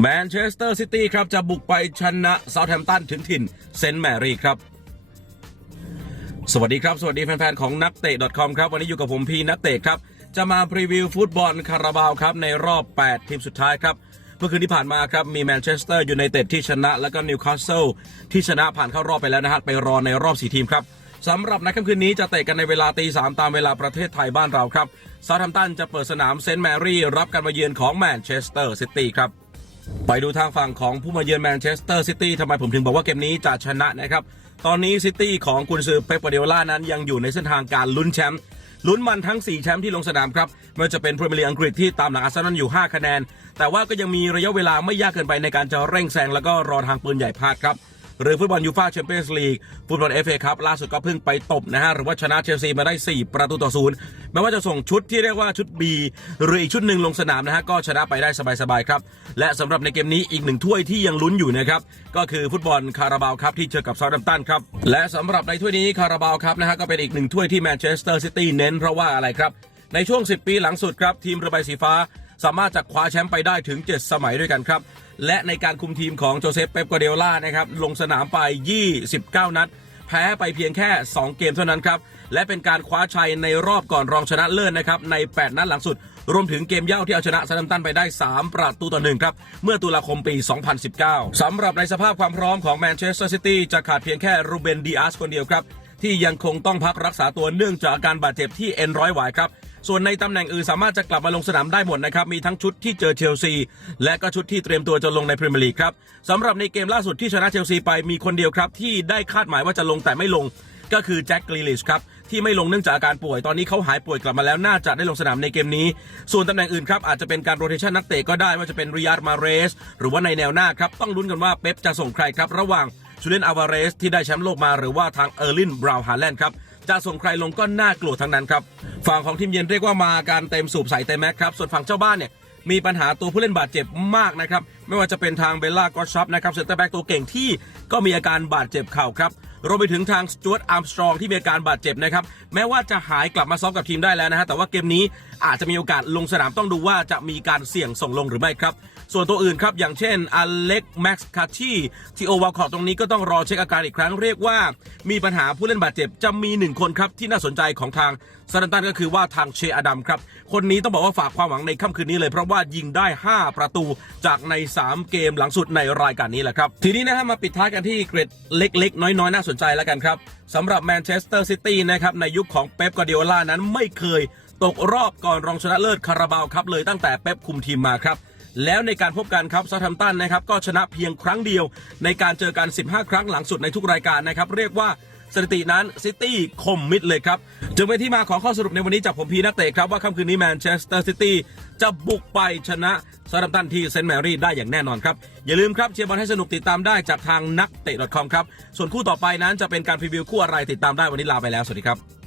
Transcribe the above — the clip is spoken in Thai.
แมนเชสเตอร์ซิตี้ครับจะบุกไปชนะเซาท์แฮมป์ตันถึงถิ่นเซนต์แมรี่ครับ สวัสดีครับ สวัสดีแฟนๆของนักเตะ .com ครับ วันนี้อยู่กับผมพีนักเตะครับ จะมาพรีวิวฟุตบอลคาราบาวครับ ในรอบ 8 ทีมสุดท้ายครับ เมื่อคืนที่ผ่านมาครับ มีแมนเชสเตอร์ยูไนเต็ดที่ชนะ แล้วก็นิวคาสเซิลที่ชนะผ่านเข้ารอบไปแล้วนะฮะไปรอในรอบ 4 ทีมครับสำหรับนัดค่ำคืนนี้จะเตะกันในเวลาตีสามตามเวลาประเทศไทยบ้านเราครับซาท์แฮมป์ตันจะเปิดสนามเซนต์แมรี่รับการมาเยือนของแมนเชสเตอร์ซิตี้ครับ ไปดูทางฝั่งของผู้มาเยือนแมนเชสเตอร์ซิตี้ทำไมผมถึงบอกว่าเกมนี้จะชนะนะครับ ตอนนี้ซิตี้ของกุนซือเป๊ปเดียล่านั้นยังอยู่ในเส้นทางการลุ้นแชมป์ลุ้นมันทั้ง 4 แชมป์ที่ลงสนามครับไม่ว่าจะเป็นพรีเมียร์ลีกอังกฤษที่ตามหลังอาร์เซนอลอยู่ 5 คะแนน แต่ว่าก็ยังมีระยะเวลาไม่ยากเกินไปในการจะเร่งแซงแล้วก็รอทางปืนใหญ่พลาดครับ หรือฟุตบอลยูฟ่าแชมเปี้ยนส์ลีกฟุตบอลเอฟเอครับล่าสุดก็เพิ่งไปตบนะฮะหรือว่าชนะเชลซีมาได้ 4 ประตูต่อศูนย์แม้ว่าจะส่งชุดที่เรียกว่าชุด B หรืออีกชุดหนึ่งลงสนามนะฮะก็ชนะไปได้สบายๆครับและสำหรับในเกมนี้อีกหนึ่งถ้วยที่ยังลุ้นอยู่นะครับก็คือฟุตบอลคาราบาวครับที่เจอกับซาท์แฮมป์ตันครับและสำหรับในถ้วยนี้คาราบาวครับนะฮะก็เป็นอีกหนึ่งถ้วยที่แมนเชสเตอร์ซิตี้เน้นเพราะว่าอะไรครับในช่วง 10 ปีหลังสุดครับทีมเรือใบสีฟ้า สามารถจะคว้าแชมป์ไปได้ถึง 7 สมัยด้วยกันครับ และในการคุมทีมของโจเซฟเป๊ปกวาร์ดิโอล่านะครับลงสนามไป 29 นัด แพ้ไปเพียงแค่ 2 เกมเท่านั้นครับ และเป็นการคว้าชัยในรอบก่อนรองชนะเลิศนะครับใน 8 นัดหลังสุด รวมถึงเกมเย่าที่เอาชนะซันตันไปได้ 3 ประตูต่อหนึ่งครับ เมื่อตุลาคมปี 2019สำหรับในสภาพความพร้อมของแมนเชสเตอร์ซิตี้จะขาดเพียงแค่รูเบนดีอาสคนเดียวครับที่ยังคงต้องพักรักษาตัวเนื่องจากอาการบาดเจ็บที่เอ็นร้อยหวายครับ ส่วนในตำแหน่งอื่นสามารถจะกลับมาลงสนามได้หมดนะครับ มีทั้งชุดที่เจอเชลซี และก็ชุดที่เตรียมตัวจะลงในพรีเมียร์ลีกครับสำหรับในเกมล่าสุดที่ชนะเชลซีไปมีคนเดียวครับ ที่ได้คาดหมายว่าจะลงแต่ไม่ลง ก็คือแจ็คกรีลิชครับที่ไม่ลงเนื่องจากอาการป่วยตอนนี้เขาหายป่วยกลับมาแล้วน่าจะได้ลงสนามในเกมนี้ ส่วนตำแหน่งอื่นครับอาจจะเป็นการโรเทชันนักเตะก็ได้ว่าจะเป็นริยาดมาเรสหรือว่าในแนวหน้าครับต้องลุ้นกันว่าเป๊ปจะส่งใครครับระหว่างจูเลนอาวาเรสที่ได้แชมป์โลกมาหรือว่าทางเออร์ลินบราวน์ฮาแลนด์ครับ จะส่งใครลงก็น่ากลัวทั้งนั้นครับฝั่งของทีมเยือนเรียกว่ามาการเต็มสูบใส่เต็มแม็กครับส่วนฝั่งเจ้าบ้านเนี่ยมีปัญหาตัวผู้เล่นบาดเจ็บมากนะครับ ไม่ว่าจะเป็นทางเบลล่ากอชับนะครับเซนเตอร์แบ็กตัวเก่งที่ก็มีอาการบาดเจ็บเข่าครับ รวมไปถึงทางสจวตอาร์มสตรองที่มีอาการบาดเจ็บนะครับ แม้ว่าจะหายกลับมาซ้อมกับทีมได้แล้วนะฮะ แต่ว่าเกมนี้อาจจะมีโอกาสลงสนามต้องดูว่าจะมีการเสี่ยงส่งลงหรือไม่ครับ ส่วนตัวอื่นครับ อย่างเช่นอเล็กแม็กซ์คาที่ทีโอวาลคอตตรงนี้ก็ต้องรอเช็คอาการอีกครั้งเรียกว่า มีปัญหาผู้เล่นบาดเจ็บจะมีหนึ่งคนครับที่น่าสนใจของทางซาดันตันก็คือว่าทางเชอดัมครับคนนี้ต้องบอกว่าฝากความหวังในค่ำคืนนี้เลยเพราะว่ายิงได้ 5 ประตูจากใน 3 เกมหลังสุดในรายการนี้แหละครับทีนี้นะฮะมาปิดท้ายกันที่เกรดเล็กๆ น้อยๆน่าสนสนใจแล้วกันครับสำหรับแมนเชสเตอร์ซิตี้นะครับในยุคของเป๊ปกวาร์ดิโอล่านั้นไม่เคยตกรอบก่อนรองชนะเลิศคาราบาวครับเลยตั้งแต่เป๊ปคุมทีมมาครับแล้วในการพบกันครับซาทัมตันนะครับก็ชนะเพียงครั้งเดียว ในการเจอกัน 15 ครั้งหลังสุดในทุกรายการนะครับเรียกว่า สถิตินั้นซิตี้คมมิดเลยครับ จึงเป็นที่มาของข้อสรุปในวันนี้จากผมพีนักเตะครับ ว่าค่ำคืนนี้แมนเชสเตอร์ซิตี้จะบุกไปชนะซาดัมตันที่เซนต์แมรี่ได้อย่างแน่นอนครับ อย่าลืมครับเชียร์บอลให้สนุกติดตามได้จากทางนักเตะ .com ครับ ส่วนคู่ต่อไปนั้นจะเป็นการพรีวิวคู่อะไรติดตามได้วันนี้ลาไปแล้วสวัสดีครับ